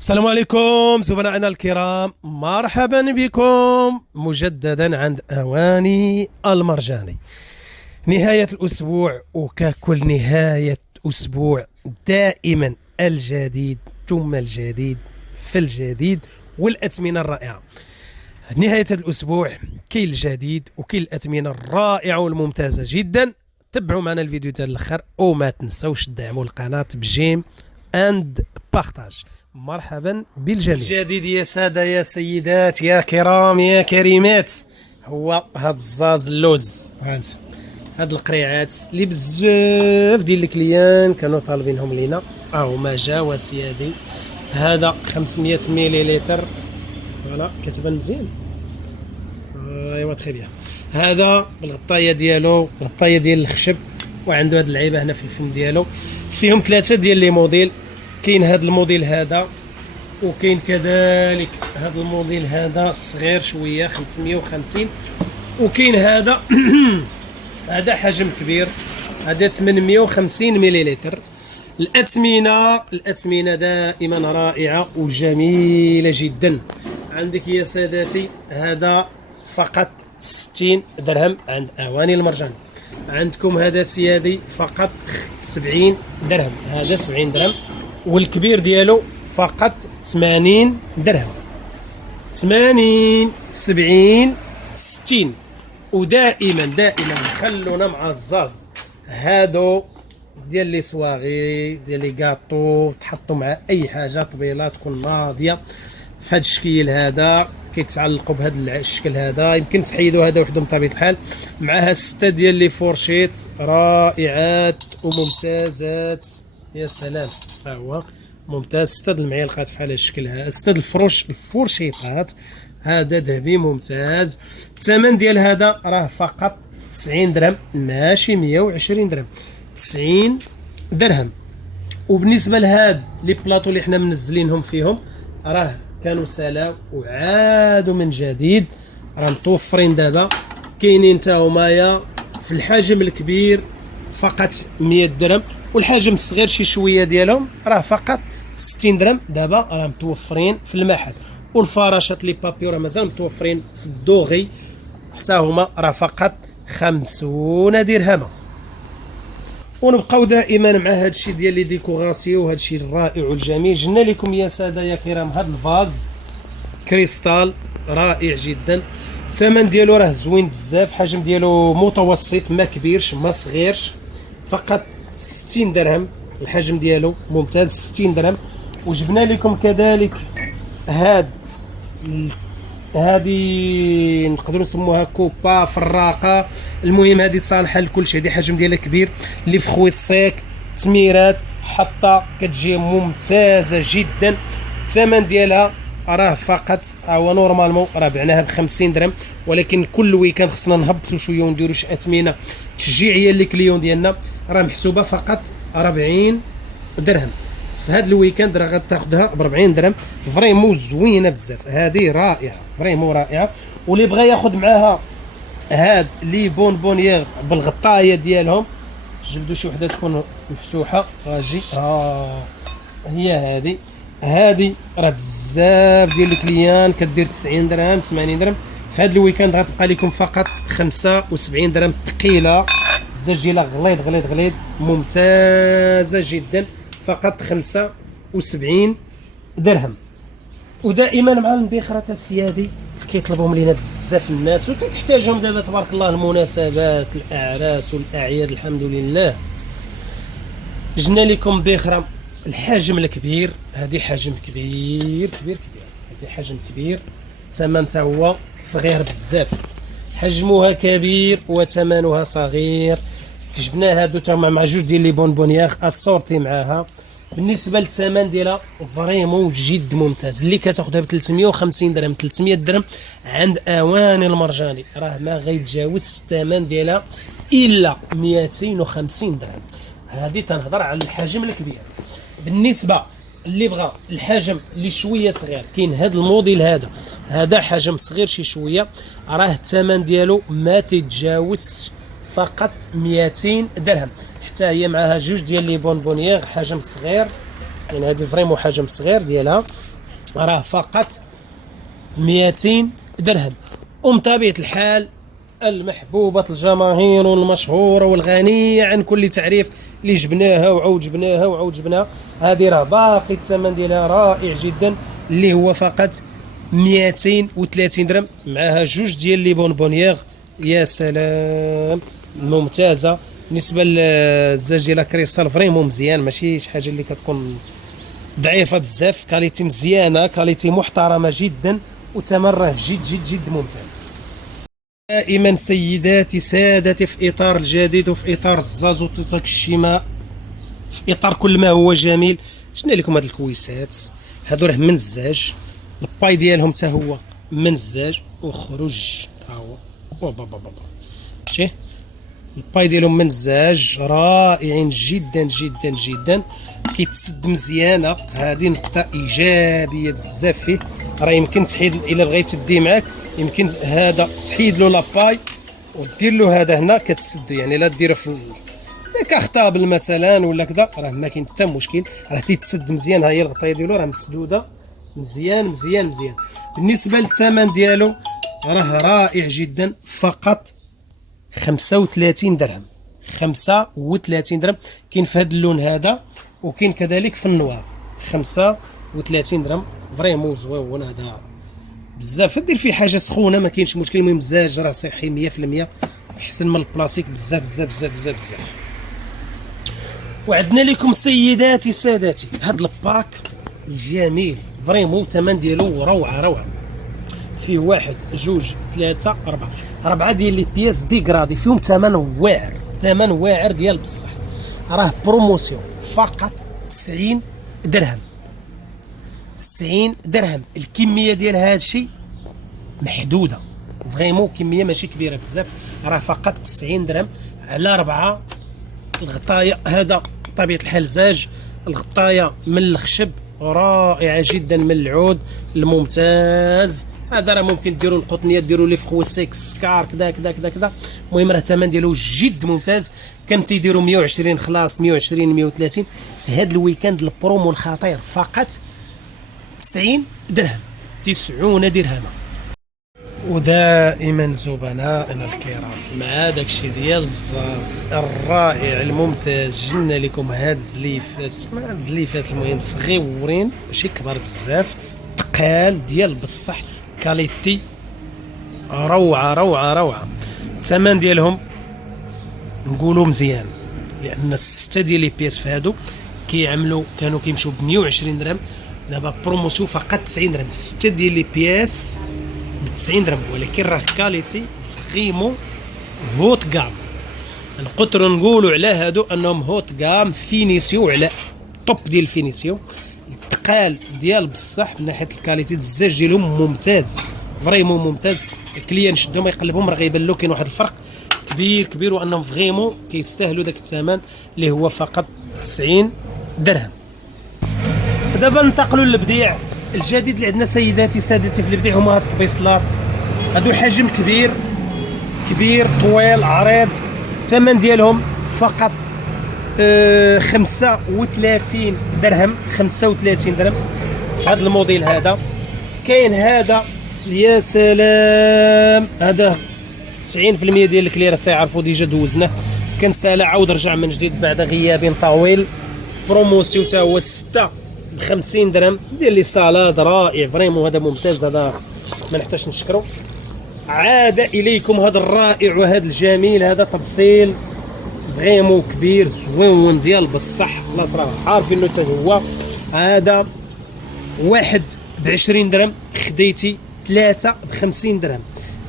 السلام عليكم زملائنا الكرام، مرحبا بكم مجددا عند أواني المرجاني. نهاية الأسبوع، وككل نهاية أسبوع دائما الجديد ثم الجديد في الجديد والأثمنة الرائعة. نهاية الأسبوع كاين الجديد وكاين الأثمنة الرائعة والممتازة جدا. تبعوا معنا الفيديو تاع الأخر وما تنسوش تدعموا القناة بجيم اند بارتاج. مرحبا بالجميع. جديد يا سادة يا سيدات يا كرام يا كريمات، هو هاد الزاز اللوز، هاد القريعات اللي بزاف ديال الكليان كانوا طالبينهم لينا، هما جاوا سيادي. هذا 500 مليلتر، فوالا كتبان مزيان. ايوا تخي بيان. هذا بالغطايه ديالو، غطايه ديال الخشب، وعنده هاد اللعيبه هنا في الفم ديالو. فيهم ثلاثه ديال لي موديل. كاين هاد الموديل هذا، وكاين كذلك هاد الموديل هذا الصغير شويه 550، وكاين هذا هذا حجم كبير، هذا 850 مليلتر. الأثمنة دائما رائعة وجميلة جدا. عندك يا سادتي هذا فقط 60 درهم عند أواني المرجان. عندكم هذا سيادي فقط 70 درهم، هذا 70 درهم. والكبير ديالو فقط 80 درهم. 80 70 60. ودائما خلونا مع الزاز هادو ديال لي صواغي ديال لي كاطو، تحطوا مع اي حاجه طبيله تكون ناضيه في هذا الشكل هذا، كيتعلقوا بهذا الشكل هذا. يمكن تحيدوا هذا وحدهم بطبيعه الحال، معها 6 ديال لي فورشيت رائعات وممتازات. يا سلام، ها هو ممتاز. 6 المعلقات بحال هذا الشكل هذا، 6 الفورشيطات، هذا ذهبي ممتاز. الثمن ديال هذا راه فقط 90 درهم، ماشي 120 درهم، 90 درهم. وبالنسبه لهاد لي بلاطو اللي حنا منزلينهم فيهم، راه كانوا سالاو وعادوا من جديد، راه متوفرين دابا. كاينين تا همايا في الحجم الكبير فقط 100 درهم، والحجم الصغير شي شويه ديالهم راه فقط 60 درهم. دابا راه متوفرين في المحل. والفراشات لي بابيو راه مازال متوفرين في الدوغي، حتى هما راه فقط 50 درهم. ونبقاو دائما مع هذا الشيء ديال لي ديكوراسيون وهذا الشيء الرائع والجميل. جبنا لكم يا ساده يا كرام هذا الفاز كريستال رائع جدا. الثمن ديالو راه زوين بزاف، حجم ديالو متوسط، ما كبيرش ما صغيرش، فقط 60 درهم. الحجم ديالو ممتاز، 60 درهم. وجبنا لكم كذلك هذه نقدروا نسموها كوبا فراقه، المهم هذه صالحه لكل شيء. هذه حجم ديالها كبير، اللي في خوي السيك تميرات حتى كتجي ممتازه جدا. الثمن ديالها راه فقط هو نورمالمون راه بعناها ب 50 درهم، ولكن كل ويكاند خصنا نهبطوا شويه ونديروا شي اثمنه تشجيعيه للكليون ديالنا. راه محسوبه فقط 40 درهم. في هذا الويكاند راه غتاخذها ب 40 درهم. فريمون زوينه بزاف، هذه رائعه فريمون رائعه. واللي بغى ياخذ معاها هاد لي بونبونيير بالغطايه ديالهم، جبدوا شي وحده تكون مفتوحه. غاجي هي هذه راه بزاف ديال الكليان كدير 90 درهم 80 درهم. في هذا الويكاند غتبقى لكم فقط 75 درهم، ثقيله الزاج ديالها غليظ ممتازه جدا، فقط 75 درهم. ودائما مع البخرة السيادي كيطلبهم لينا بزاف الناس وكتحتاجهم دابا تبارك الله المناسبات الاعراس والاعياد. الحمد لله جبنا لكم بخرة الحجم الكبير. هذه حجم كبير، هذه حجم كبير، ثمن تا هو صغير بزاف. حجمها كبير وثمنها صغير. جبنا هادو تا مع جوج ديال لي بونبونيير اسورتي معاها. بالنسبه للثمن ديالها فريمون جد ممتاز. اللي كتاخذها ب 350 درهم 300 درهم عند اواني المرجاني راه ما غيتجاوز الثمن ديالها الا 250 درهم. هذه تنهضر على الحجم الكبير. بالنسبه اللي بغى الحجم اللي شويه صغير، كاين هذا الموديل هذا حجم صغير شي شويه، راه الثمن ديالو ما تتجاوز فقط 200 درهم. حتى هي معها جوج ديال لي بونبونيير حجم صغير يعني هذه فريمون حجم صغير ديالها راه فقط 200 درهم. ومن طبيعة الحال المحبوبة الجماهير والمشهورة والغنية عن كل تعريف اللي جبناها وعاود جبناها وعاود جبناها، هذه راه باقي الثمن ديالها رائع جدا اللي هو فقط 230 درهم معها جوج ديال لي بونبونيير. يا سلام ممتازة. بالنسبة للزاجلة كريستال فريمون مزيان، ماشي شي حاجة اللي كتكون ضعيفة بزاف، كاليتي مزيانة، كاليتي محترمة جدا، وثمن راه جد جد جد ممتاز. دائما سيداتي سادتي في اطار الجديد وفي اطار الزازو الشيماء، في اطار كل ما هو جميل، شنا لكم هاد الكويسات هادو راه منزاج، الباي ديالهم حتى هو منزاج وخرج ها هو بابا شتي الباي ديالهم منزاج رائعين جدا جدا جدا، كيتسد مزيانه. هذه نقطه ايجابيه بزاف فيه. راه يمكن تحيد الا بغيتي تدي معاك، يمكن هذا تحيد له لاباي ودير له هذا هنا كتسدو، يعني لا ديره في كاختابل مثلا ولا كذا راه ما كاين حتى مشكل، راه تيتسد مزيان. ها هي الغطايه ديالو راه مسدوده مزيان مزيان مزيان. بالنسبه للثمن ديالو راه رائع جدا، فقط 35 درهم. 35 درهم كاين في هذا اللون هذا، وكاين كذلك في النوار. 35 درهم فريمون زوين هذا بزاف. دير فيه حاجه سخونه ما كاينش مشكل، المهم مزاج راه صحي 100%، احسن من البلاستيك بزاف بزاف بزاف بزاف بزاف. وعندنا لكم سيداتي ساداتي هذا الباك الجميل فريمون، الثمن ديالو روعه روعه. فيه واحد جوج ثلاثة أربعة ديال لي بياس ديكرادي، فيهم ثمن واعر، ثمن واعر ديال بصح. راه بروموسيون فقط 90 درهم. 90 درهم. الكمية ديال هذا الشيء محدودة فريمون، كمية ماشي كبيرة بزاف، راه فقط 90 درهم على 4 الغطاية. هذا بطبيعة الحال زاج، الغطاية من الخشب رائعة جدا، من العود الممتاز. هذا راه ممكن ديروا القطنيه، ديروا لي فخو سكار كذا كذا كذا كذا. المهم راه الثمن ديالو جد ممتاز. كان تيديروا 120 خلاص، 120 130 في هذا الويكاند البرومو الخطير فقط 90 درهم. 90 درهما. ودائما زبنائنا الكرام مع داك الشيء ديال الزاز الرائع الممتاز، جبنا لكم هاد الزليفات المهم صغيورين ماشي كبار بزاف، تقال ديال بصح، كاليتي روعه روعه روعه. الثمن ديالهم نقولوا مزيان، لان السته ديال لي بياس في هادو كانوا كيمشيو ب 120 درهم، دابا بروموسيون فقط 90 درهم. السته ديال لي بياس ب 90 درهم، ولكن راه كاليتي فريمون هوت كام. نقدروا نقولوا على هادو انهم هوت كام فينيسيو، على توب ديال الفينيسيو، الثقال ديال بصح من ناحيه الكاليتي. الزاج ديالهم ممتاز فريمون ممتاز. الكليان شدهم يقلبهم راه غيبان له كاين واحد الفرق كبير كبير، وانهم فريمون كيستاهلوا داك الثمن اللي هو فقط 90 درهم. دابا ننتقلوا للبديع الجديد اللي عندنا سيداتي سادتي في البديع، هما هاد الطبيصلات هادو حجم كبير كبير طويل عريض. الثمن ديالهم فقط 35 درهم. 35 درهم في هذا الموديل. هذا كاين هذا يا سلام، هذا 90% ديال الكليرات تيعرفوا ديجا دوزناه، كنسالى عاود رجع من جديد بعد غياب طويل. بروموسيون تا هو 6 ب 50 درهم. دير لي صالاد رائع فريمون، هذا ممتاز، هذا ما نحتاجش نشكرو. عاد اليكم هذا الرائع وهذا الجميل، هذا تفصيل فريمون كبير زوين ديال بصح، خلاص راه عارفين انه حتى هو. هذا واحد ب 20 درهم، خديتي 3 ب 50 درهم.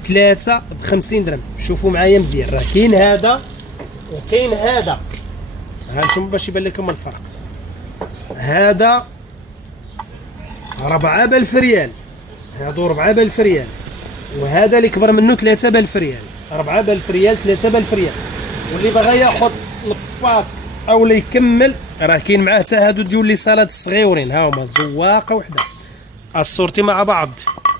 3 ب 50 درهم. شوفوا معايا مزيان، راه كاين هذا وكاين هذا، هانتوما باش يبان لكم الفرق. هذا 4 ب 1000 ريال، هادو 4 ب 1000 ريال، وهذا اللي كبر منه 3 ب 1000 ريال. 4 ب 1000 ريال، 3 ب 1000 ريال. واللي باغي ياخذ الباك او اللي يكمل راه كاين معاه حتى هادو ديال لي صالات صغيورين، ها هما زواقه وحده الصورتي مع بعض.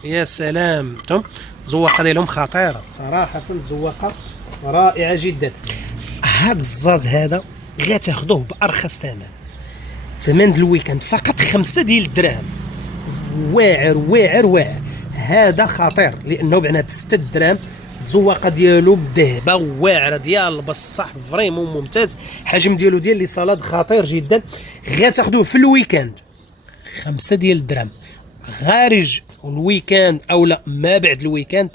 يا سلام، انتم الزواقه ديالهم خطيره صراحه، الزواقه رائعه جدا. هاد الزاز هذا غتاخذوه بارخص ثمن. ثمن الويكاند فقط 5 ديال الدراهم. واعر واعر واعر. هذا خطير لانه بعنا ب 6 دراهم. الزواقه ديالو بالذهبه واعره ديال بصح فريمون ممتاز. حجم ديالو ديال لي صالاد خطير جدا. غير تاخذوه في الويكاند 5 ديال الدراهم. خارج الويكاند او لا ما بعد الويكاند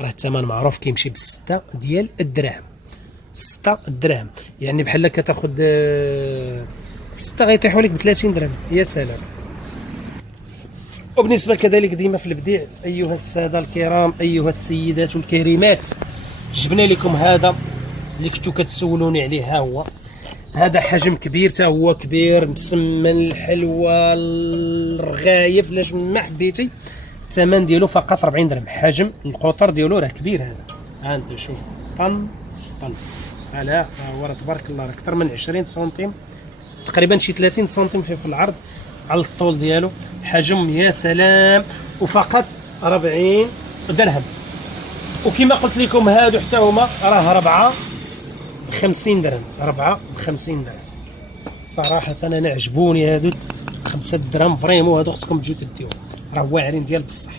راه الثمن معروف كيمشي ب6 ديال الدراهم. 6 دراهم يعني بحال كتاخذ 6 غيطيحوا لك ب 30 درهم. يا سلام. وبالنسبه كذلك ديما في البديع ايها الساده الكرام ايها السيدات الكريمات، جبنا لكم هذا اللي كنتو كتسولوني عليه. ها هو هذا حجم كبير، تا هو كبير مسمن الحلوى الرغايف لاش ما حبيتي. الثمن ديالو فقط 40 درهم. حجم القطر ديالو راه كبير. هذا ها انت شوف طن طن. ها هو راه تبارك الله راه اكثر من 20 سنتيم تقريبا شي 30 سنتيم في العرض على الطول ديالو. حجم يا سلام. وفقط 40 درهم. وكما قلت لكم هادو حتى هما راه 4 ب 50 درهم. 4 ب 50 درهم. صراحه انا عجبوني هادو 5 درهم فريمون. هادو خصكم تجيو تديو راه واعرين ديال بصح.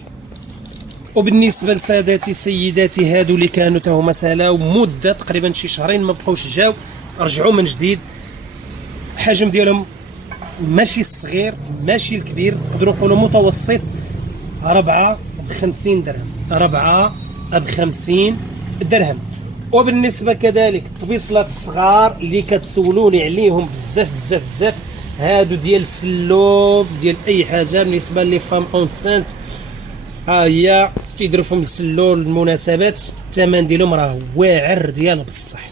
وبالنسبه لساداتي سيداتي هادو اللي كانوا تا هما سالاو مده تقريبا شي شهرين ما بقاوش جاو، رجعوا من جديد. الحجم ديالهم ماشي الصغير ماشي الكبير، نقدروا نقولوا متوسط. 4 ب 50 درهم. 4 ب 50 درهم. وبالنسبه كذلك الطبيصلات الصغار اللي كتسولوني عليهم بزاف بزاف بزاف، هادو ديال السلوب ديال اي حاجه بالنسبه لي فام اونسانت، ها هي كيديروا فيهم السلول المناسبات. الثمن ديالهم راه واعر ديال بصح.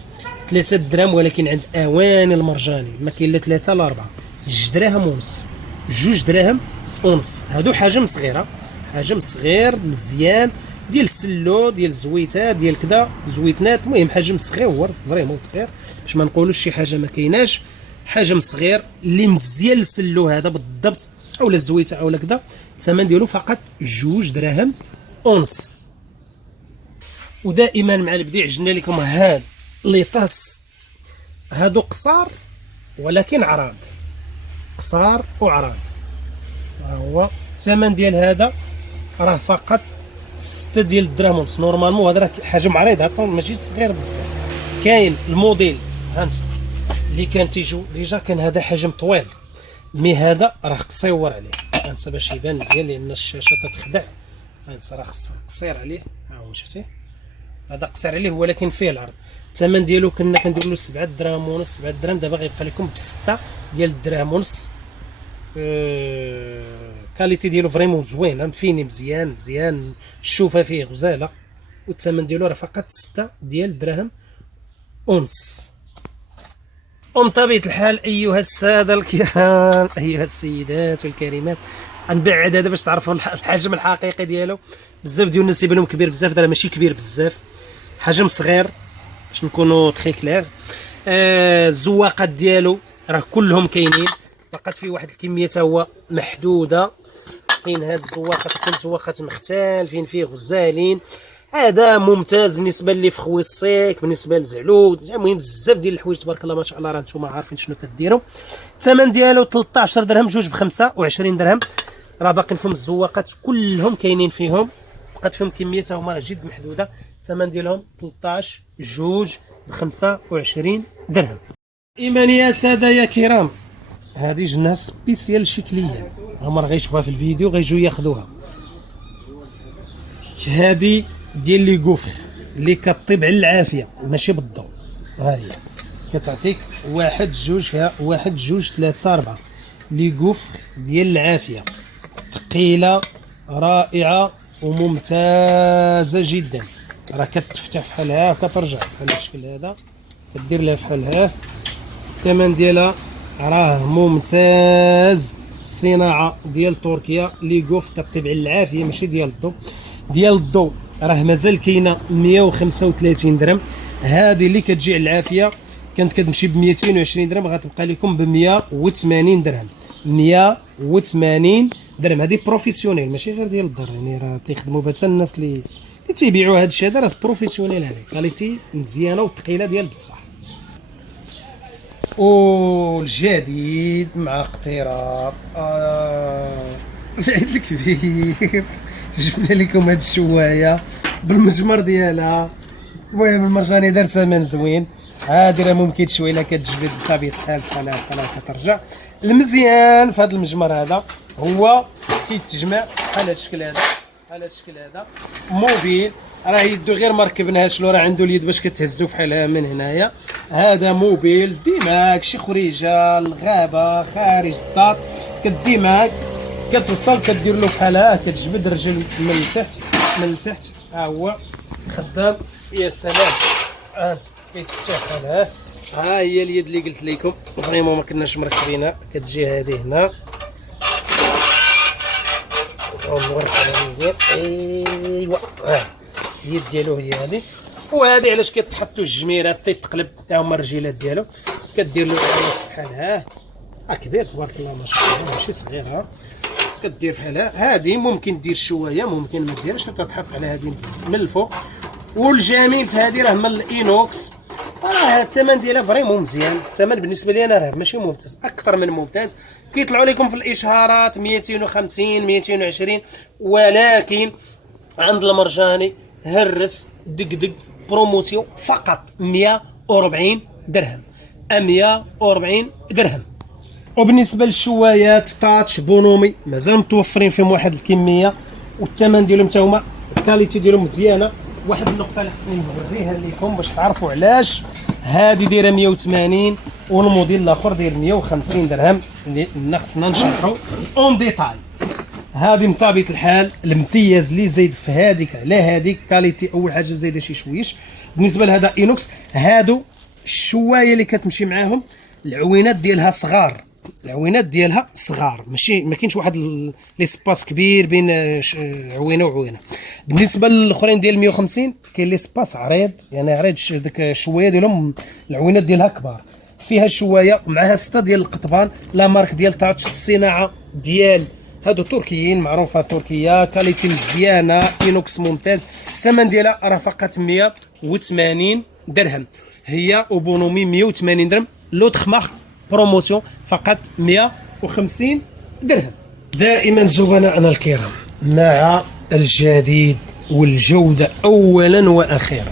3 دراهم ولكن عند اواني المرجاني ما كاين لا 3 لا 4. 2 دراهم ونص. 2 دراهم ونص. هادو حجم صغيره، حجم صغير مزيان ديال السلو ديال الزويتات ديال كذا زويتنات. المهم حجم صغير فريمون صغير باش ما نقولوش شي حاجه ما كايناش. حجم صغير اللي مزيان السلو هذا بالضبط اولا الزويته اولا كذا. الثمن ديالو فقط 2 دراهم ونص. ودائما مع البديع جبنا لكم هاد لي طاس. هادو قصار ولكن عراض، قصار وعراض. هو الثمن ديال هذا راه فقط 6 ديال الدراهم ونص. نورمالمون هذا راه حجم عريض هذا ماشي صغير بزاف. كاين الموديل هانت اللي كان تيجو ديجا كان هذا حجم طويل، مي هذا راه قصيور عليه هانت باش يبان مزيان لان الشاشه تتخدع. هانت راه قصير عليه. ها هو شفتي هذا قصير عليه ولكن فيه العرض. الثمن ديالو كنا كنديروا له 7 دراهم ونص. 7 دراهم دابا غيبقى لكم ب 6 ديال الدراهم ونص. كاليتي ديالو فريمون زوين فيني مزيان مزيان. الشوفه فيه غزاله. والثمن ديالو راه فقط 6 ديال الدراهم ونص. بطبيعة الحال ايها الساده الكرام ايها السيدات الكريمات، غنبعد هذا باش تعرفوا الحجم الحقيقي ديالو. بزاف ديال الناس يبانهم كبير بزاف، راه ماشي كبير بزاف، حجم صغير باش نكونوا تري كلير. الزواقات ديالو راه كلهم كاينين، فقط في واحد الكميه تا هو محدوده. كاين هاد الزواقات كل زواقات مختلفين فيه غزالين. هذا ممتاز بالنسبه لي في خوي الصيك، بالنسبه للزعلود، المهم بزاف ديال الحوايج تبارك الله ما شاء الله. راه نتوما عارفين شنو كديروا. الثمن ديالو 13 درهم، جوج ب 25 درهم. راه باقيين فيهم الزواقات كلهم كاينين فيهم، بقات فيهم كميه هما راه جد محدوده. الثمن ديالهم 13 جوج ب 25 درهم. ايمان يا ساده يا كرام، هذه جنة سبيسيال شكليا، هما راه غيشوفوها في الفيديو غيجيو ياخذوها. هذه ديال لي كوفر اللي كطيب على العافيه ماشي بالضوء. ها هي كتعطيك 1 2 فيها 1 2 3 4 لي كوفر ديال العافيه، ثقيله رائعه وممتازه جدا. راه كتفتح بحال ها كترجع بحال الشكل هذا، كدير لها بحال ها. الثمن ديالها راه ممتاز. الصناعه ديال تركيا لي كوفر كطيب على العافيه ماشي ديال الضوء. ديال الضوء راه مازال كاينه 135 درهم. هذه اللي كتجي على العافيه كانت كتمشي ب 220 درهم، غتبقى لكم ب 180 درهم. 180 درهم. هذه بروفيسيونيل ماشي غير ديال الدار، يعني راه تيخدموا بها حتى الناس اللي تيبيعوا هذا الشيء هذا راه بروفيسيونيل. هذه كاليتي مزيانه وثقيله ديال بصح. والجديد مع اقتراب العيد الكبير. جبنا لكم هاد الشوايه بالمجمر ديالها. المهم المرجاني دار ثمن زوين. هادي راه ممكن شويه الا كتجبد بطبيعه الحال بحال كترجع. المزيان في هذا المجمر هذا هو كيتجمع بحال هذا الشكل هذا، بحال هذا الشكل هذا موبيل. راه يدو غير ما ركبناهاش له، راه عنده اليد باش كتهزو بحال من هنايا. هذا موبيل ديماك شي خريجه الغابه خارج الدار، كديماك كتوصل كدير له بحال هكا، كتجبد الرجل من التحت من التحت. ها هو خدام. يا سلام انت كيتفتح بحال ها هي اليد اللي قلت لكم فريمون ما كناش مركبينها. كتجي هذه هنا نوريك على مزيان. ايوا اليد ديالو هي هذه. وهذه علاش كتحطوا الجميرات تيتقلب، ها هما الرجيلات ديالو. كدير له بحال كبير تبارك الله ما شاء الله، ماشي صغير. كدير بحال هذه. ممكن دير شويه ممكن ما ديرش، كتحط على هذه من الفوق. والجميل في هذه راه من الانوكس. راه الثمن ديالها فريمون مزيان. الثمن بالنسبه لي انا راه ماشي ممتاز، اكثر من ممتاز. كيطلعوا لكم في الاشهارات 250 220، ولكن عند المرجاني هرس دق بروموسيون فقط 140 درهم. 140 درهم. وبالنسبه للشوايات تاتش بونومي مازال متوفرين فيهم واحد الكميه، والثمن ديالهم حتى هما الكاليتي ديالهم مزيانه. واحد النقطه اللي خصني نوريها لكم باش تعرفوا علاش. هذه دايره 180 والموديل الاخر داير 150 درهم، اللي خصنا نشرحوا اون ديتاي. هذه من طبيعه الحال الامتياز اللي زايد في هذيك على هذيك كاليتي. اول حاجه زايده شي شويش بالنسبه لهذا اينوكس. هادو الشوايه اللي كتمشي معاهم العوينات ديالها صغار، العوينات ديالها صغار، ماشي ما كاينش واحد لي سباس كبير بين عوينه وعوينه. بالنسبه للاخرين ديال 150 كاين لي سباس عريض، يعني عريض ديك الشوايه ديالهم العوينات ديالها كبار. فيها شوايه معها 6 ديال القطبان، لا مارك ديال تاتش. الصناعه ديال هادو تركيين معروفه تركيا، كاليتي مزيانه، اينوكس ممتاز. الثمن ديالها راه فقط 180 درهم. هي وبونومي 180 درهم. لوتخ مارك بروموسيون فقط 150 درهم. دائما زبناءنا الكرام مع الجديد والجودة أولا وأخيرا،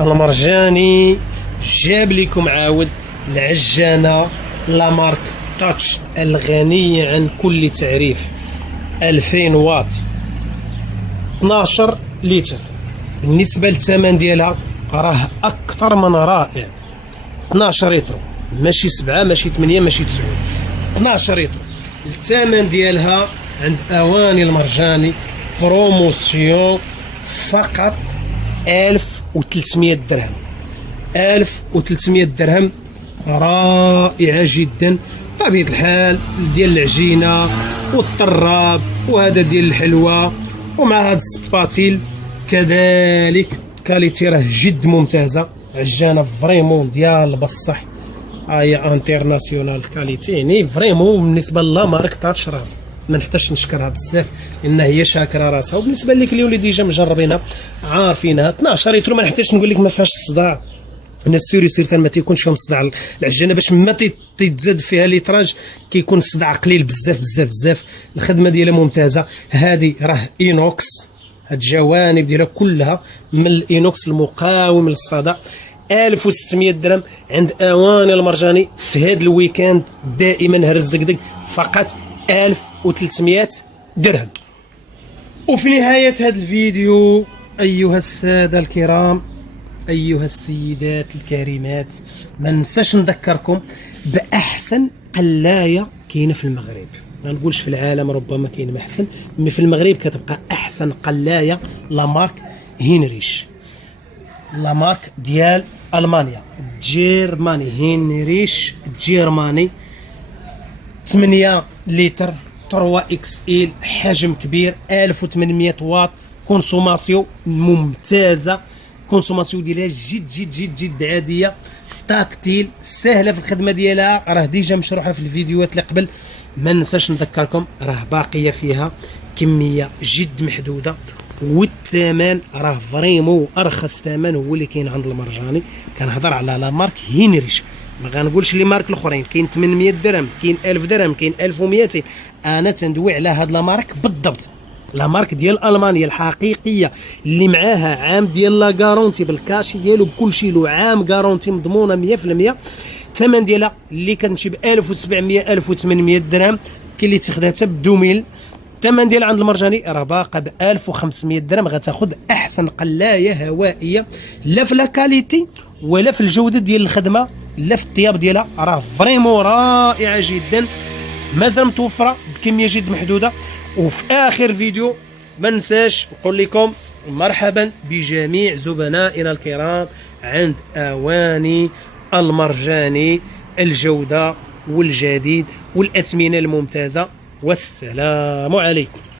المرجاني جاب لكم عاود العجانة لا مارك تاتش الغنية عن كل تعريف. 2000 واط 12 لتر. بالنسبة للثمن ديالها راه أكثر من رائع. 12 لتر ماشي 7 ماشي 8 ماشي 9، 12 لتر. الثمن ديالها عند اواني المرجاني بروموسيون فقط 1300 درهم. 1300 درهم رائعه جدا. طبيعه الحال ديال العجينه والطراب وهذا ديال الحلوى، ومع هذا السباتيل كذلك كاليتي راه جد ممتازه. عجانه فريمون ديال بصح، هي انترناسيونال كاليتي، يعني فريمون بالنسبه لا مارك تاتش راه ما نحتاجش نشكرها بزاف لان هي شاكره راسها. وبالنسبه لك اللي ديجا مجربينها عارفينها 12 لتر ما نحتاجش نقول لك ما فيهاش الصداع. الناس سيري ما تيكونش فيهم صداع. العجينه باش ما تتزاد فيها ليتراج كيكون الصداع قليل بزاف. الخدمه ديالها ممتازه. هذه راه اينوكس، هاد الجوانب ديالها كلها من الاينوكس المقاوم للصدى. 1600 درهم عند اواني المرجاني في هذا الويكاند. دائما هرز دقدق فقط 1300 درهم. وفي نهايه هذا الفيديو ايها الساده الكرام، ايها السيدات الكريمات، ما ننساش نذكركم باحسن قلايه كاينه في المغرب. ما نقولش في العالم، ربما كاين احسن، مي في المغرب كتبقى احسن قلايه لا مارك هينريش، لا مارك ديال المانيا جيرماني. هينريش جيرماني 8 لتر 3 اكس ال، حجم كبير، 1800 واط، كونسوماسيون ممتازه. كونسوماسيون ديالها جد عاديه. تاكتيل سهله في الخدمه ديالها، راه ديجا مشروحه في الفيديوهات اللي قبل. ما ننساش نذكركم راه باقيه فيها كميه جد محدوده، والثمن راه فريمون ارخص ثمن هو اللي كاين عند المرجاني. كنهضر على لا مارك هينريش ما غنقولش لي مارك الاخرين، كاين 800 درهم، كاين 1000 درهم، كاين 1200. انا تندوي على هاد لا مارك بالضبط، لا مارك ديال المانيا الحقيقيه اللي معاها عام ديال لا غارونتي بالكاشي ديالو بكل شيء، له عام غارونتي مضمونه 100%. الثمن ديالها اللي كتمشي ب 1700 1800 درهم، كاين اللي تاخذها حتى ب 2000. الثمن ديال عند المرجاني راه باقا ب 1500 درهم. غتاخذ احسن قلايه هوائيه، لا في لا كاليتي ولا في الجوده ديال الخدمه لا في الطياب ديالها، راه فريمون رائعه جدا، مازال متوفره بكميه جد محدوده. وفي اخر فيديو ما ننساش نقول لكم مرحبا بجميع زبنائنا الكرام عند اواني المرجاني، الجوده والجديد والاثمنه الممتازه. والسلام عليكم.